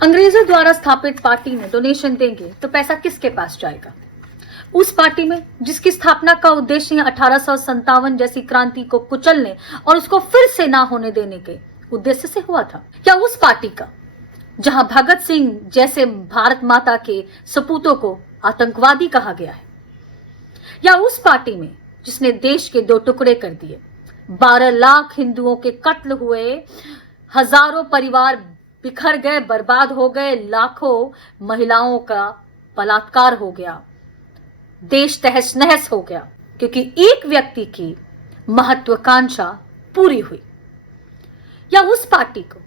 अंग्रेजों द्वारा स्थापित पार्टी में डोनेशन देंगे तो पैसा किसके पास जाएगा? उस पार्टी में जिसकी स्थापना का उद्देश्य 1857 जैसी क्रांति को कुचलने और उसको फिर से ना होने देने के उद्देश्य से हुआ था? या उस पार्टी का जहां भगत सिंह जैसे भारत माता के सपूतों को आतंकवादी कहा गया है? या उस पार्टी में जिसने देश के दो टुकड़े कर दिए, 12 लाख हिंदुओं के कत्ल हुए, हजारों परिवार बिखर गए, बर्बाद हो गए, लाखों महिलाओं का बलात्कार हो गया, देश तहस नहस हो गया क्योंकि एक व्यक्ति की महत्वाकांक्षा पूरी हुई? या उस पार्टी को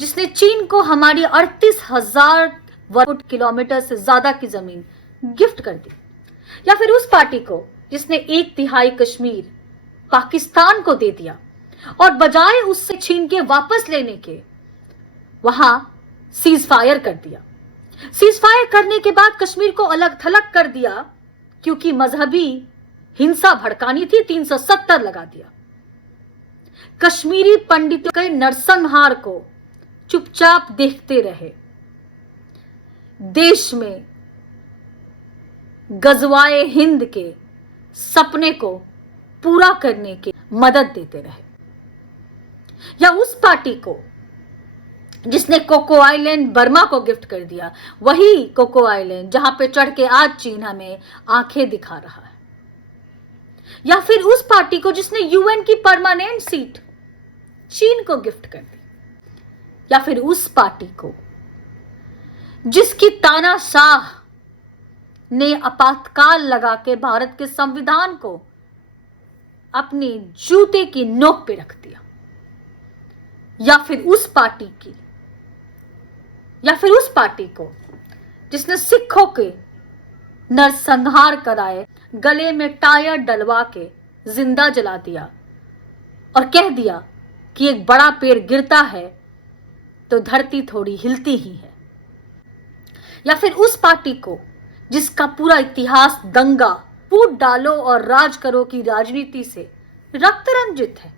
जिसने चीन को हमारी 38,000 वर्ग किलोमीटर से ज्यादा की जमीन गिफ्ट कर दी? या फिर उस पार्टी को जिसने 1/3 कश्मीर पाकिस्तान को दे दिया और बजाय उससे छीन के वापस लेने के वहां सीज फायर कर दिया? सीज फायर करने के बाद कश्मीर को अलग थलग कर दिया क्योंकि मजहबी हिंसा भड़कानी थी, 370 लगा दिया। कश्मीरी पंडितों के नरसंहार को चुपचाप देखते रहे, देश में गजवाए हिंद के सपने को पूरा करने की मदद देते रहे? या उस पार्टी को जिसने कोको आइलैंड बर्मा को गिफ्ट कर दिया, वही कोको आइलैंड जहां पे चढ़ के आज चीन हमें आंखें दिखा रहा है? या फिर उस पार्टी को जिसने यूएन की परमानेंट सीट चीन को गिफ्ट कर दी? या फिर उस पार्टी को जिसकी तानाशाह ने आपातकाल लगा के भारत के संविधान को अपनी जूते की नोक पे रख दिया? या फिर उस पार्टी को जिसने सिखों के नरसंहार कराए, गले में टायर डलवा के जिंदा जला दिया और कह दिया कि एक बड़ा पेड़ गिरता है तो धरती थोड़ी हिलती ही है? या फिर उस पार्टी को जिसका पूरा इतिहास दंगा, फूट डालो और राज करो की राजनीति से रक्त रंजित है?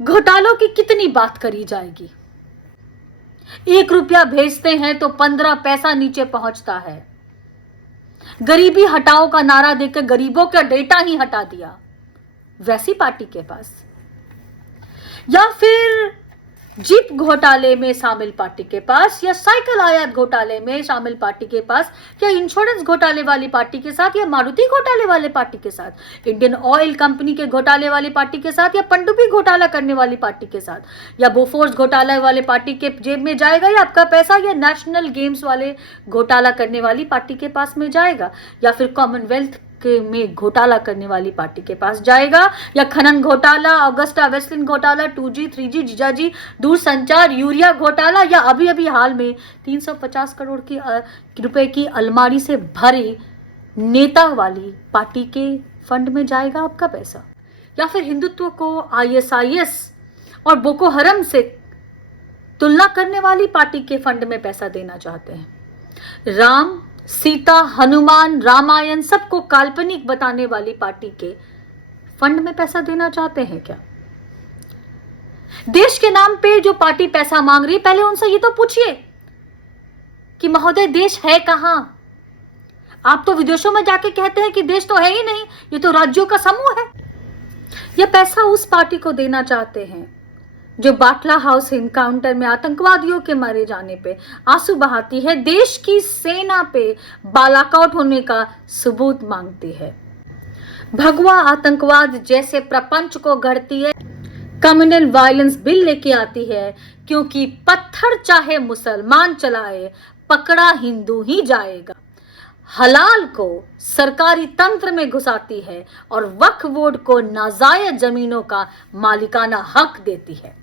घोटालों की कितनी बात करी जाएगी? 1 रुपया भेजते हैं तो 15 पैसा नीचे पहुंचता है। गरीबी हटाओ का नारा देकर गरीबों का डेटा ही हटा दिया वैसी पार्टी के पास? या फिर जीप घोटाले में शामिल पार्टी के पास, या साइकिल आयात घोटाले में शामिल पार्टी के पास, या इंश्योरेंस घोटाले वाली पार्टी के साथ, या मारुति घोटाले वाले पार्टी के साथ, इंडियन ऑयल कंपनी के घोटाले वाली पार्टी के साथ, या पनडुब्बी घोटाला करने वाली पार्टी के साथ, या बोफोर्स घोटाला वाले पार्टी के जेब में जाएगा या आपका पैसा, या नेशनल गेम्स वाले घोटाला करने वाली पार्टी के पास में जाएगा, या फिर कॉमनवेल्थ में घोटाला करने वाली पार्टी के पास जाएगा, या खनन घोटाला, अगस्टा वेस्टलैंड घोटाला, 2G 3G जीजाजी दूरसंचार यूरिया घोटाला, या अभी अभी हाल में 350 करोड़ की रुपए की अलमारी से भरी नेता वाली पार्टी के फंड में जाएगा आपका पैसा? या फिर हिंदुत्व को ISIS और बोको हरम से तुलना करने वाली पार्टी के फंड में पैसा देना चाहते हैं? राम, सीता, हनुमान, रामायण सबको काल्पनिक बताने वाली पार्टी के फंड में पैसा देना चाहते हैं क्या? देश के नाम पे जो पार्टी पैसा मांग रही है, पहले उनसे ये तो पूछिए कि महोदय देश है कहां? आप तो विदेशों में जाके कहते हैं कि देश तो है ही नहीं, ये तो राज्यों का समूह है। यह पैसा उस पार्टी को देना चाहते हैं जो बाटला हाउस एनकाउंटर में आतंकवादियों के मारे जाने पे आंसू बहाती है, देश की सेना पे बालाकॉट होने का सबूत मांगती है, भगवा आतंकवाद जैसे प्रपंच को गढ़ती है, कम्युनल वायलेंस बिल लेके आती है क्योंकि पत्थर चाहे मुसलमान चलाए, पकड़ा हिंदू ही जाएगा, हलाल को सरकारी तंत्र में घुसाती है और वक्फ बोर्ड को नाजायज जमीनों का मालिकाना हक देती है।